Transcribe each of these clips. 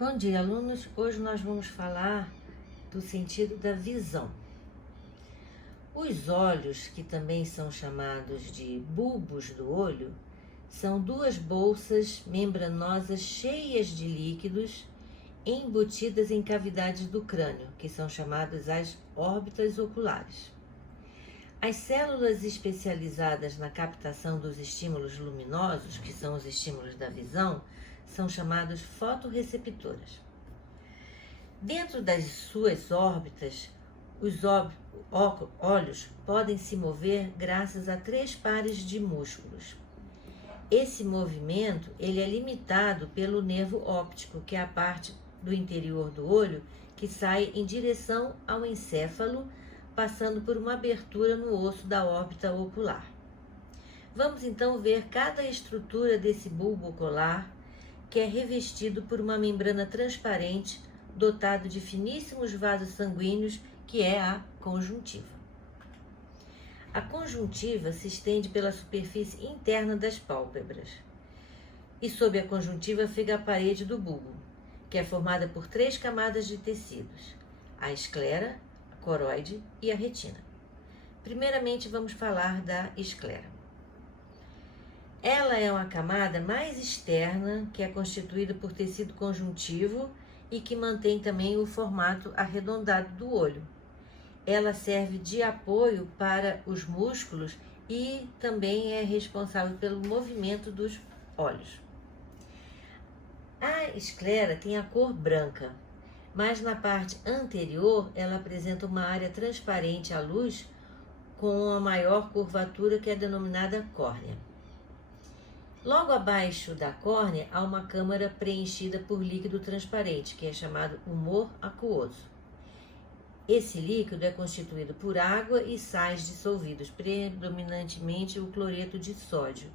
Bom dia, alunos. Hoje nós vamos falar do sentido da visão. Os olhos, que também são chamados de bulbos do olho, são duas bolsas membranosas cheias de líquidos embutidas em cavidades do crânio, que são chamadas as órbitas oculares. As células especializadas na captação dos estímulos luminosos, que são os estímulos da visão, são chamadas fotorreceptoras. Dentro das suas órbitas, os olhos podem se mover graças a 3 pares de músculos. Esse movimento ele é limitado pelo nervo óptico, que é a parte do interior do olho que sai em direção ao encéfalo, passando por uma abertura no osso da órbita ocular. Vamos então ver cada estrutura desse bulbo ocular, que é revestido por uma membrana transparente dotado de finíssimos vasos sanguíneos, que é a conjuntiva. A conjuntiva se estende pela superfície interna das pálpebras. E sob a conjuntiva fica a parede do bulbo, que é formada por 3 camadas de tecidos: a esclera, a coroide e a retina. Primeiramente vamos falar da esclera. Ela é uma camada mais externa, que é constituída por tecido conjuntivo e que mantém também o formato arredondado do olho. Ela serve de apoio para os músculos e também é responsável pelo movimento dos olhos. A esclera tem a cor branca, mas na parte anterior ela apresenta uma área transparente à luz com uma maior curvatura, que é denominada córnea. Logo abaixo da córnea há uma câmara preenchida por líquido transparente, que é chamado humor aquoso. Esse líquido é constituído por água e sais dissolvidos, predominantemente o cloreto de sódio,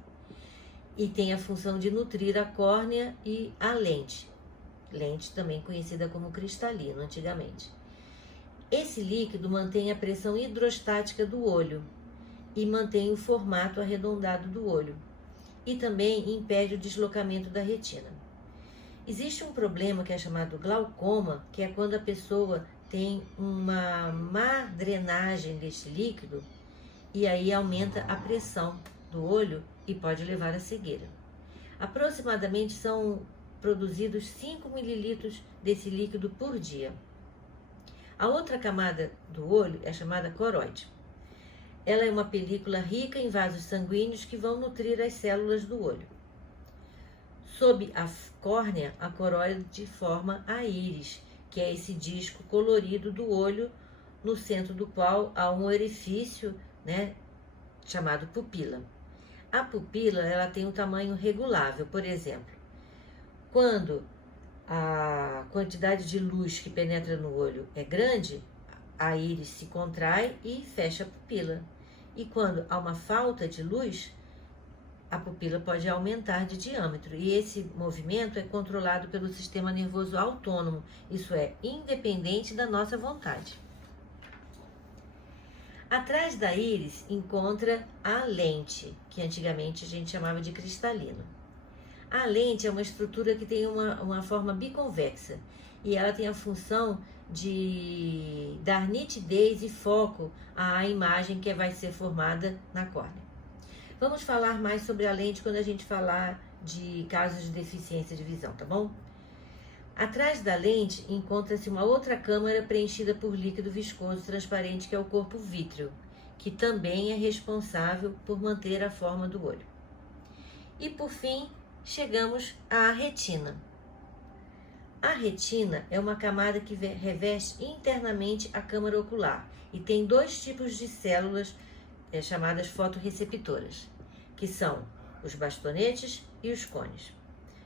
e tem a função de nutrir a córnea e a lente também conhecida como cristalino antigamente. Esse líquido mantém a pressão hidrostática do olho e mantém o formato arredondado do olho, e também impede o deslocamento da retina. Existe um problema que é chamado glaucoma, que é quando a pessoa tem uma má drenagem deste líquido, e aí aumenta a pressão do olho e pode levar à cegueira. Aproximadamente são produzidos 5 ml desse líquido por dia. A outra camada do olho é chamada coroide. Ela é uma película rica em vasos sanguíneos que vão nutrir as células do olho. Sob a córnea, a coroide forma a íris, que é esse disco colorido do olho, no centro do qual há um orifício, chamado pupila. A pupila ela tem um tamanho regulável, por exemplo, quando a quantidade de luz que penetra no olho é grande, a íris se contrai e fecha a pupila. E quando há uma falta de luz, a pupila pode aumentar de diâmetro. E esse movimento é controlado pelo sistema nervoso autônomo, isso é, independente da nossa vontade. Atrás da íris encontra a lente, que antigamente a gente chamava de cristalino. A lente é uma estrutura que tem uma forma biconvexa e ela tem a função de dar nitidez e foco à imagem que vai ser formada na córnea. Vamos falar mais sobre a lente quando a gente falar de casos de deficiência de visão, tá bom? Atrás da lente encontra-se uma outra câmara preenchida por líquido viscoso transparente, que é o corpo vítreo, que também é responsável por manter a forma do olho. E por fim, chegamos à retina. A retina é uma camada que reveste internamente a câmara ocular e tem 2 tipos de células chamadas fotorreceptoras, que são os bastonetes e os cones.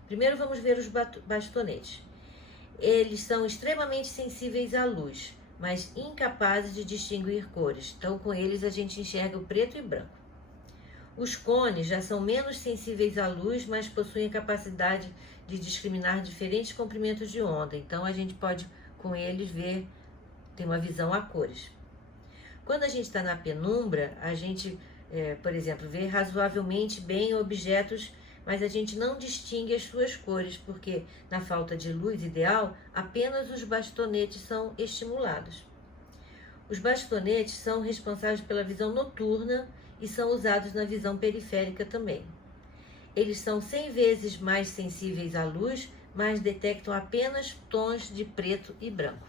Primeiro vamos ver os bastonetes. Eles são extremamente sensíveis à luz, mas incapazes de distinguir cores. Então, com eles a gente enxerga o preto e branco. Os cones já são menos sensíveis à luz, mas possuem a capacidade de discriminar diferentes comprimentos de onda. Então, a gente pode, com eles, ter uma visão a cores. Quando a gente está na penumbra, a gente, por exemplo, vê razoavelmente bem objetos mas a gente não distingue as suas cores, porque na falta de luz ideal, apenas os bastonetes são estimulados. Os bastonetes são responsáveis pela visão noturna e são usados na visão periférica também. Eles são 100 vezes mais sensíveis à luz, mas detectam apenas tons de preto e branco.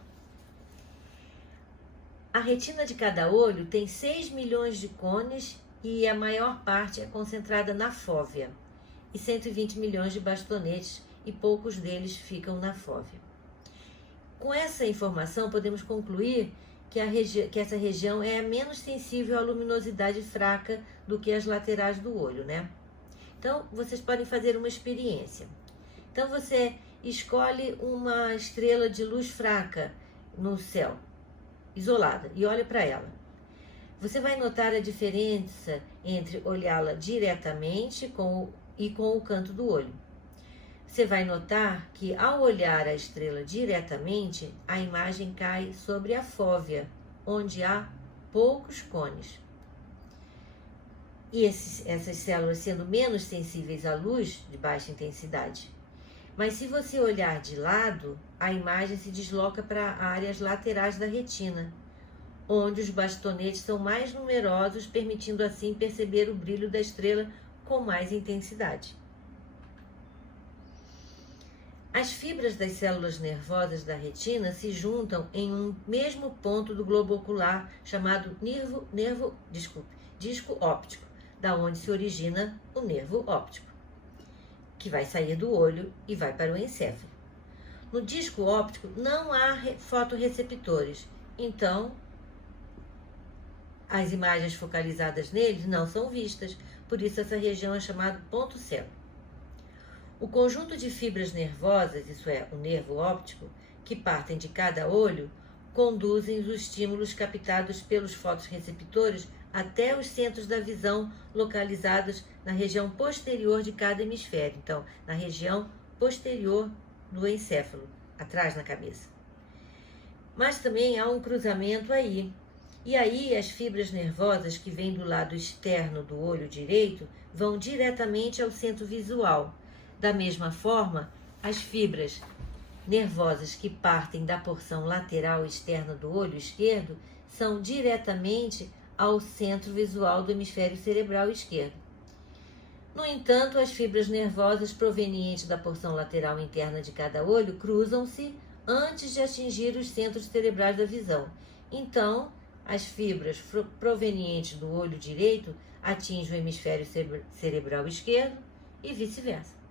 A retina de cada olho tem 6 milhões de cones e a maior parte é concentrada na fóvea, e 120 milhões de bastonetes, e poucos deles ficam na fóvea. Com essa informação, podemos concluir que essa região é menos sensível à luminosidade fraca do que as laterais do olho, né? Então, vocês podem fazer uma experiência. Então, você escolhe uma estrela de luz fraca no céu, isolada, e olha para ela. Você vai notar a diferença entre olhá-la diretamente e com o canto do olho. Você vai notar que, ao olhar a estrela diretamente, a imagem cai sobre a fóvea, onde há poucos cones. E essas células sendo menos sensíveis à luz de baixa intensidade. Mas se você olhar de lado, a imagem se desloca para áreas laterais da retina, onde os bastonetes são mais numerosos, permitindo assim perceber o brilho da estrela com mais intensidade. As fibras das células nervosas da retina se juntam em um mesmo ponto do globo ocular chamado disco óptico, da onde se origina o nervo óptico, que vai sair do olho e vai para o encéfalo. No disco óptico não há fotorreceptores, então as imagens focalizadas neles não são vistas, por isso essa região é chamada ponto cego. O conjunto de fibras nervosas, isso é, o nervo óptico, que partem de cada olho, conduzem os estímulos captados pelos fotorreceptores até os centros da visão localizados na região posterior de cada hemisfério, então, na região posterior do encéfalo, atrás na cabeça. Mas também há um cruzamento aí. E aí as fibras nervosas que vêm do lado externo do olho direito vão diretamente ao centro visual. Da mesma forma, as fibras nervosas que partem da porção lateral externa do olho esquerdo são diretamente ao centro visual do hemisfério cerebral esquerdo. No entanto, as fibras nervosas provenientes da porção lateral interna de cada olho cruzam-se antes de atingir os centros cerebrais da visão. Então, as fibras provenientes do olho direito atingem o hemisfério cerebral esquerdo e vice-versa.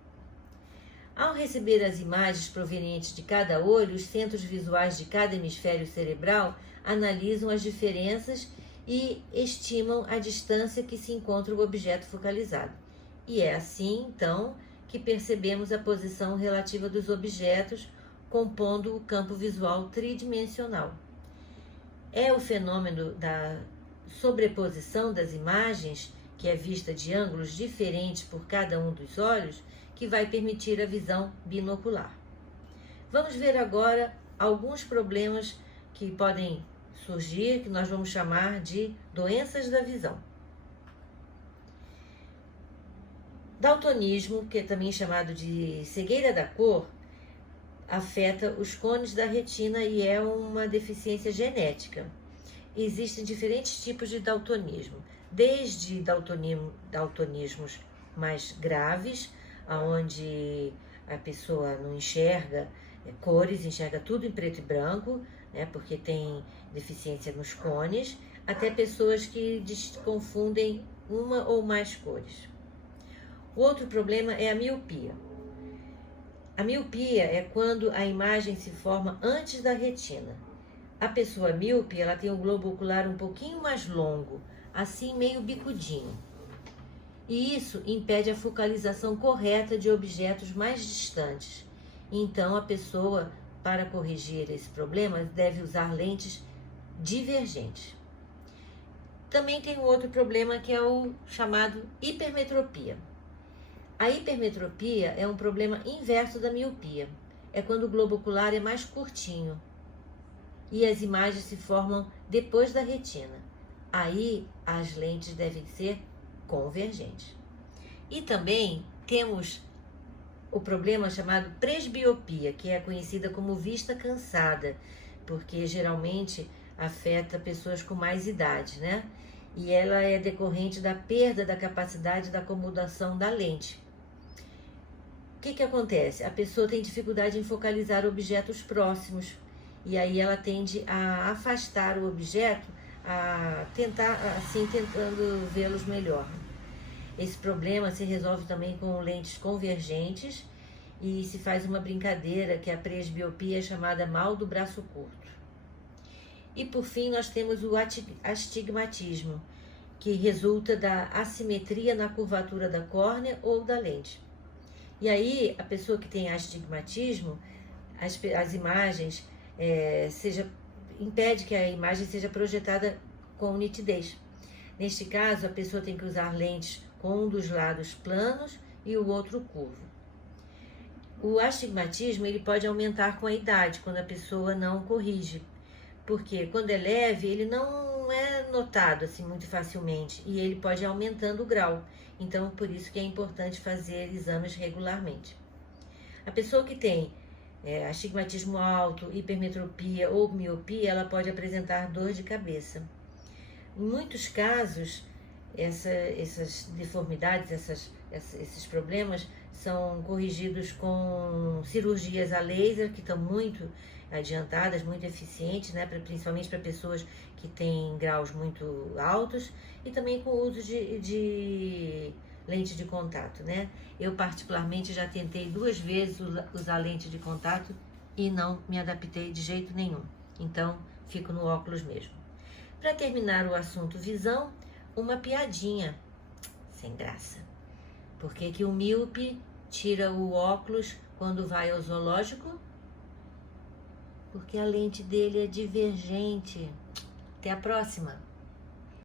Ao receber as imagens provenientes de cada olho, os centros visuais de cada hemisfério cerebral analisam as diferenças e estimam a distância que se encontra o objeto focalizado. E é assim, então, que percebemos a posição relativa dos objetos compondo o campo visual tridimensional. É o fenômeno da sobreposição das imagens, que é vista de ângulos diferentes por cada um dos olhos, que vai permitir a visão binocular. Vamos ver agora alguns problemas que podem surgir, que nós vamos chamar de doenças da visão. Daltonismo, que é também chamado de cegueira da cor, afeta os cones da retina e é uma deficiência genética. Existem diferentes tipos de daltonismo, desde daltonismos mais graves, onde a pessoa não enxerga cores, enxerga tudo em preto e branco, né, porque tem deficiência nos cones, até pessoas que confundem uma ou mais cores. O outro problema é a miopia. A miopia é quando a imagem se forma antes da retina. A pessoa míope, ela tem o globo ocular um pouquinho mais longo, assim meio bicudinho. E isso impede a focalização correta de objetos mais distantes. Então, a pessoa, para corrigir esse problema, deve usar lentes divergentes. Também tem um outro problema que é o chamado hipermetropia. A hipermetropia é um problema inverso da miopia. É quando o globo ocular é mais curtinho e as imagens se formam depois da retina. Aí as lentes devem ser convergentes. E também temos o problema chamado presbiopia, que é conhecida como vista cansada, porque geralmente afeta pessoas com mais idade, né? E ela é decorrente da perda da capacidade da acomodação da lente. O que acontece? A pessoa tem dificuldade em focalizar objetos próximos, e aí ela tende a afastar o objeto, a tentar, assim, tentando vê-los melhor. Esse problema se resolve também com lentes convergentes e se faz uma brincadeira que a presbiopia é chamada mal do braço curto. E por fim nós temos o astigmatismo, que resulta da assimetria na curvatura da córnea ou da lente. E aí a pessoa que tem astigmatismo, as imagens impede que a imagem seja projetada com nitidez. Neste caso, a pessoa tem que usar lentes com um dos lados planos e o outro curvo. O astigmatismo ele pode aumentar com a idade, quando a pessoa não corrige, porque quando é leve, ele não é notado assim muito facilmente e ele pode ir aumentando o grau. Então, por isso que é importante fazer exames regularmente. A pessoa que tem astigmatismo alto, hipermetropia ou miopia, ela pode apresentar dor de cabeça. Em muitos casos, essas deformidades, esses problemas são corrigidos com cirurgias a laser, que estão muito adiantadas, muito eficientes, né, principalmente para pessoas que têm graus muito altos, e também com o uso de lente de contato, né? Eu particularmente já tentei 2 vezes usar lente de contato e não me adaptei de jeito nenhum, então fico no óculos mesmo. Para terminar o assunto visão, uma piadinha sem graça. Por que o míope tira o óculos quando vai ao zoológico? Porque a lente dele é divergente. Até a próxima!